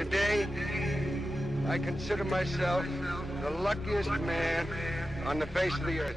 Today, I consider myself the luckiest man on the face of the earth.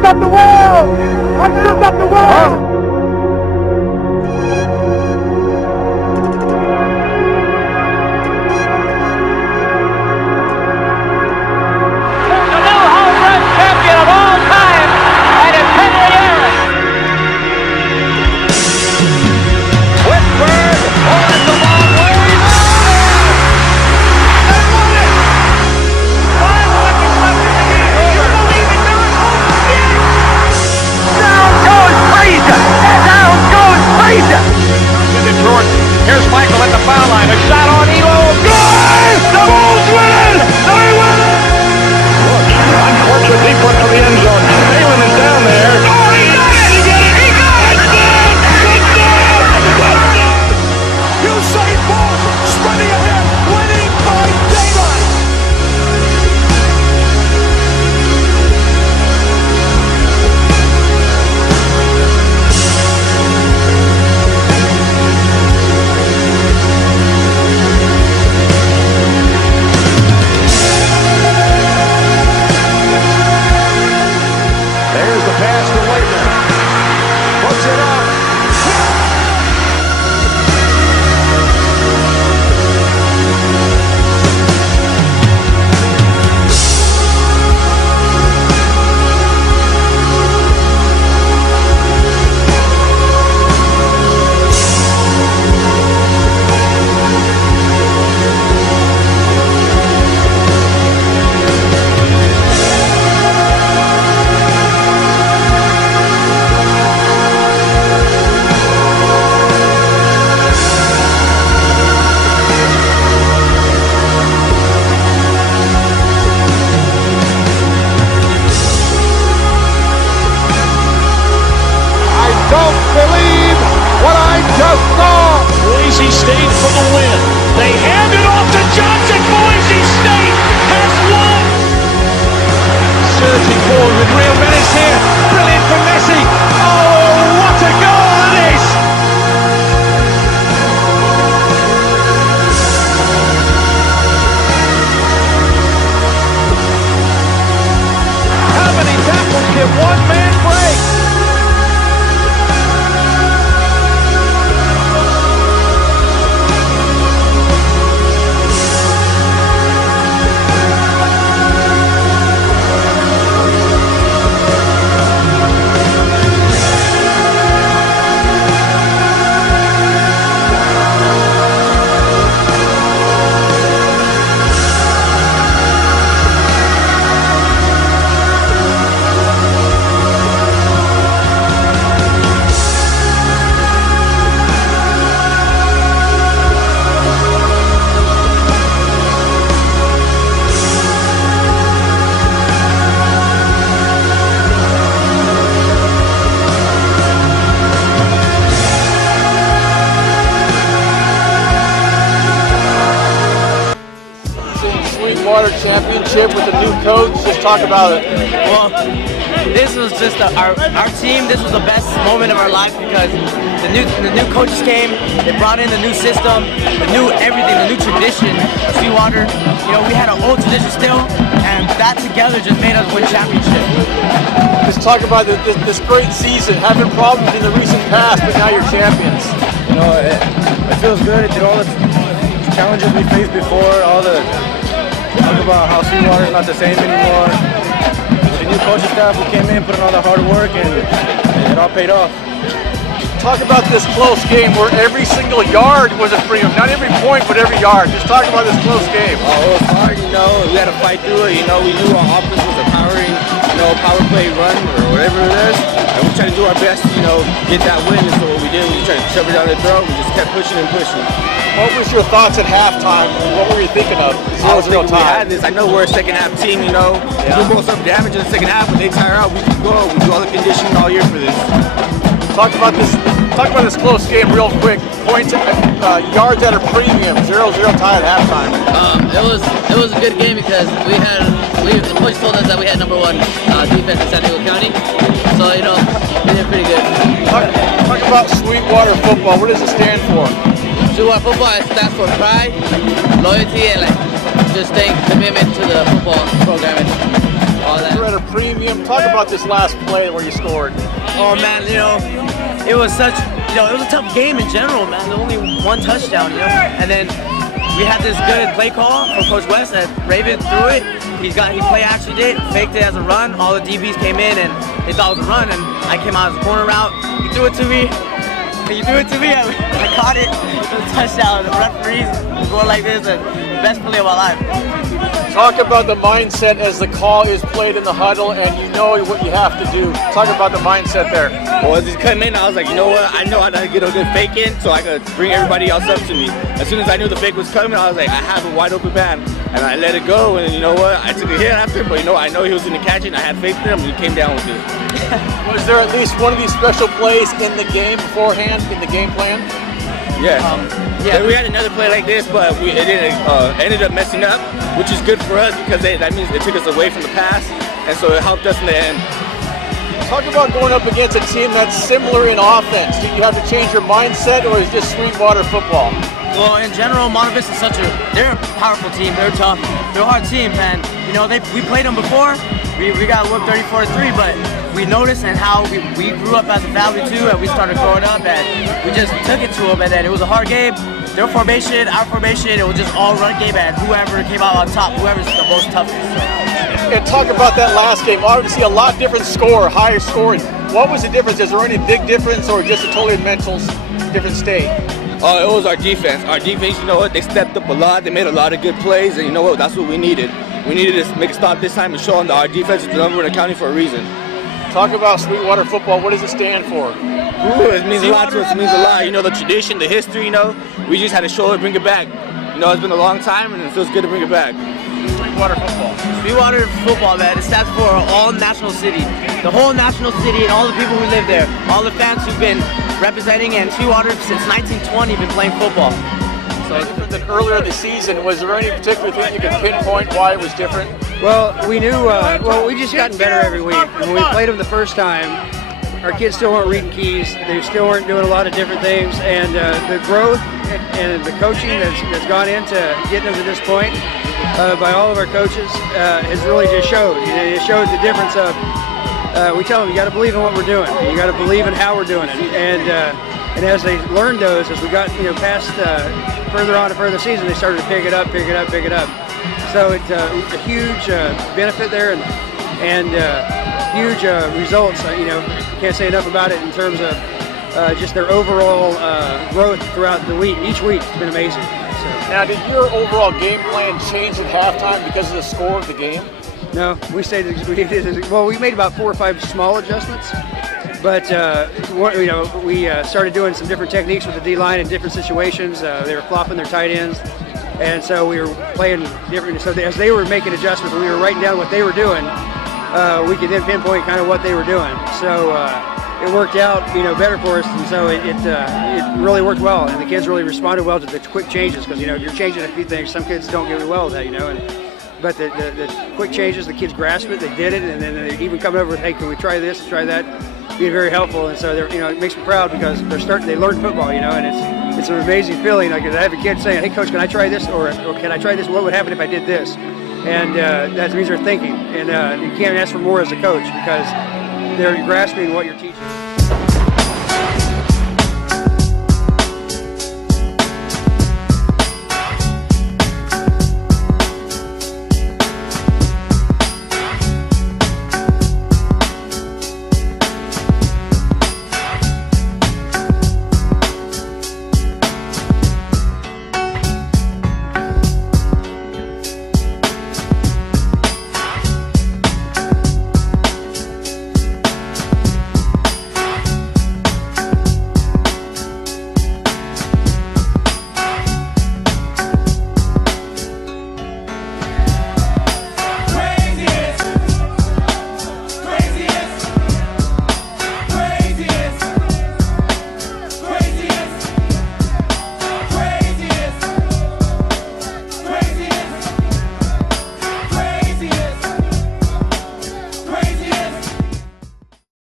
still got the world! I still got the world! Here's Michael at the foul line. A shot on Elo. Good! The Bulls win! They win it! Unfortunate deep one for the end zone. Phelan is down there. Oh, he got it! He got it! He got it! Touchdown! Usain Bolt spreading ahead, winning by daylight. There's the pass to Waitman. Puts it up. Boise State for the win. They hand it off to Johnson. Boise State has won. Surging forward with real menace here. Brilliant for Messi. Oh, what a goal it is! How many tackles can one man break? Sweetwater Championship with the new coach. Just talk about it. Well, this was just our team. This was the best moment of our life because the new coaches came. They brought in the new system, the new everything, the new tradition. Sweetwater, you know, we had an old tradition still, and that together just made us win championship. Just talk about this great season, having problems in the recent past, but now you're champions. You know, it feels good. Through all the challenges we faced before, all the talk about how Sweetwater's not the same anymore. With the new coaching staff who came in, put in all the hard work, and it all paid off. Talk about this close game where every single yard was a freedom. Not every point, but every yard. Just talk about this close game. Oh, it was hard, you know. We had to fight through it. You know, we knew our offense was a powering, power play run or whatever it is. And we tried to do our best, get that win. And so what we did, we tried to shove it down their throat. We just kept pushing and pushing. What was your thoughts at halftime? What were you thinking of? I was thinking we had this. I know we're a second half team, We do most of the damage in the second half. When they tire out, we keep going. We do all the conditioning all year for this. Talk about this close game real quick. Points, yards at a premium. 0-0 tie at halftime. It was a good game because the coach told us that we had number one defense in San Diego County. So we did pretty good. Talk about Sweetwater football. What does it stand for? Sweetwater football stands for pride, loyalty, and just staying commitment to the football program and all that. premium. Talk about this last play where you scored. Oh man, it was such, it was a tough game in general, man. There was only one touchdown, and then we had this good play call from Coach West that Raven threw it. He play actioned it, faked it as a run. All the DBs came in and they thought it was a run, and I came out as a corner route. He threw it to me. I caught it. It was a touchdown. The referees were going like this, and the best play of my life. Talk about the mindset as the call is played in the huddle and you know what you have to do. Talk about the mindset there. Well, as he came in, I was like, you know what? I know how to get a good fake in so I could bring everybody else up to me. As soon as I knew the fake was coming, I was like, I have a wide open man. And I let it go, and you know what? I took a hit after, but I know he was going to catch it, and I had faith in him, and he came down with it. Was there at least one of these special plays in the game beforehand, in the game plan? Yeah. Yeah, we had another play like this, but it ended up messing up, which is good for us because that means it took us away from the pass, and so it helped us in the end. Talk about going up against a team that's similar in offense. Did you have to change your mindset, or is this Sweetwater football? Well, in general, Montevis is they're a powerful team. They're tough. They're a hard team, and we played them before. We got whooped 34-3, but we noticed and how we grew up as a family too, and we started growing up, and we just took it to them, and then it was a hard game. Their formation, our formation, it was just all run game, and whoever came out on top, whoever's the most toughest. And talk about that last game. Obviously, a lot different score, higher scoring. What was the difference? Is there any big difference, or just a totally mental different state? It was our defense. Our defense, you know what, they stepped up a lot. They made a lot of good plays, and you know what, that's what we needed. We needed to make a stop this time and show them that our defense is the number one accounting for a reason. Talk about Sweetwater football. What does it stand for? Ooh, it means a lot to us. It means a lot. The tradition, the history, we just had to show it, bring it back. It's been a long time, and it feels good to bring it back. Sweetwater football. Sweetwater football, man. It stands for all national city. The whole national city and all the people who live there. All the fans who've been representing, and Sweetwater since 1920 been playing football. So different than earlier this season. Was there any particular thing you could pinpoint why it was different? Well, we knew, we just gotten better every week. When we played them the first time, our kids still weren't reading keys. They still weren't doing a lot of different things, and the growth and the coaching that's gone into getting them to this point by all of our coaches has really just showed. It showed the difference of, we tell them, you got to believe in what we're doing. You got to believe in how we're doing it. And as they learned those, as we got past further on and further season, they started to pick it up. So it's a huge benefit there, and huge results. Can't say enough about it in terms of just their overall growth throughout the week. Each week has been amazing. So. Now, did your overall game plan change at halftime because of the score of the game? No, we stayed. We made about 4 or 5 small adjustments, but we started doing some different techniques with the D-line in different situations. They were flopping their tight ends, and so we were playing different. So as they were making adjustments, we were writing down what they were doing. We could then pinpoint kind of what they were doing. So it worked out, better for us, and so it really worked well. And the kids really responded well to the quick changes because you're changing a few things. Some kids don't get well with that, But the quick changes, the kids grasped it, they did it, and then they even come over with, hey, can we try this and try that? Being very helpful, and so it makes me proud because they learn football, and it's an amazing feeling. Like I have a kid saying, hey coach, can I try this, or can I try this? What would happen if I did this? And that means they're thinking, and you can't ask for more as a coach because they're grasping what you're teaching.